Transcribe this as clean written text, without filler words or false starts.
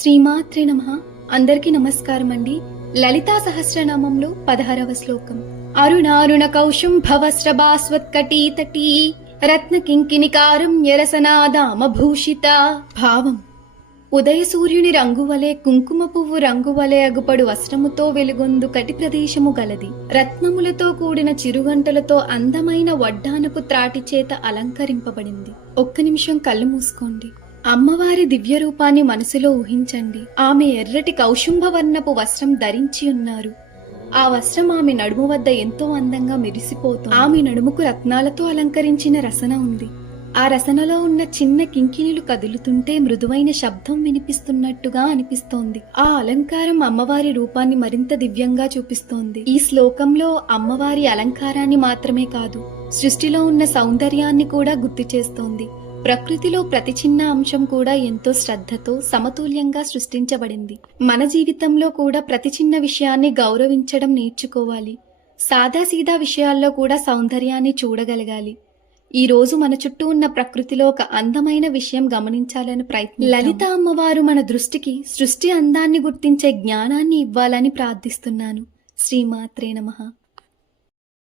శ్రీమాత్రే నమః. అందరికీ నమస్కారం అండి. లలితా సహస్రనామంలో 16వ శ్లోకం. అరుణారుణ కౌశుంభవస్త్రభాస్వత్కటీతటీ రత్న కింకిణికారం యరసనాదామ భూషిత. భావం: ఉదయ సూర్యుని రంగువలే కుంకుమ పువ్వు రంగువలే అగుపడు వస్త్రముతో వెలుగొందు కటి ప్రదేశము గలది. రత్నములతో కూడిన చిరుగంటలతో అందమైన వడ్డానపు త్రాటి చేత అలంకరింపబడింది. ఒక్క నిమిషం కళ్ళు మూసుకోండి. అమ్మవారి దివ్య రూపాన్ని మనసులో ఊహించండి. ఆమె ఎర్రటి కౌశుంభవర్ణపు వస్త్రం ధరించి ఉన్నారు. ఆ వస్త్రం ఆమె నడుము వద్ద ఎంతో అందంగా మెరిసిపోతుంది. ఆమె నడుముకు రత్నాలతో అలంకరించిన రసన ఉంది. ఆ రసనలో ఉన్న చిన్న కింకిణులు కదులుతుంటే మృదువైన శబ్దం వినిపిస్తున్నట్టుగా అనిపిస్తోంది. ఆ అలంకారం అమ్మవారి రూపాన్ని మరింత దివ్యంగా చూపిస్తోంది. ఈ శ్లోకంలో అమ్మవారి అలంకారాన్ని మాత్రమే కాదు, సృష్టిలో ఉన్న సౌందర్యాన్ని కూడా గుర్తు చేస్తోంది. ప్రకృతిలో ప్రతి చిన్న అంశం కూడా ఎంతో శ్రద్ధతో సమతుల్యంగా సృష్టించబడింది. మన జీవితంలో కూడా ప్రతి చిన్న విషయాన్ని గౌరవించడం నేర్చుకోవాలి. సాదాసీదా విషయాల్లో కూడా సౌందర్యాన్ని చూడగలగాలి. ఈ రోజు మన చుట్టూ ఉన్న ప్రకృతిలో ఒక అందమైన విషయం గమనించాలని ప్రయత్నం. లలిత అమ్మవారు మన దృష్టికి సృష్టి అందాన్ని గుర్తించే జ్ఞానాన్ని ఇవ్వాలని ప్రార్థిస్తున్నాను. శ్రీమాత్రే నమః.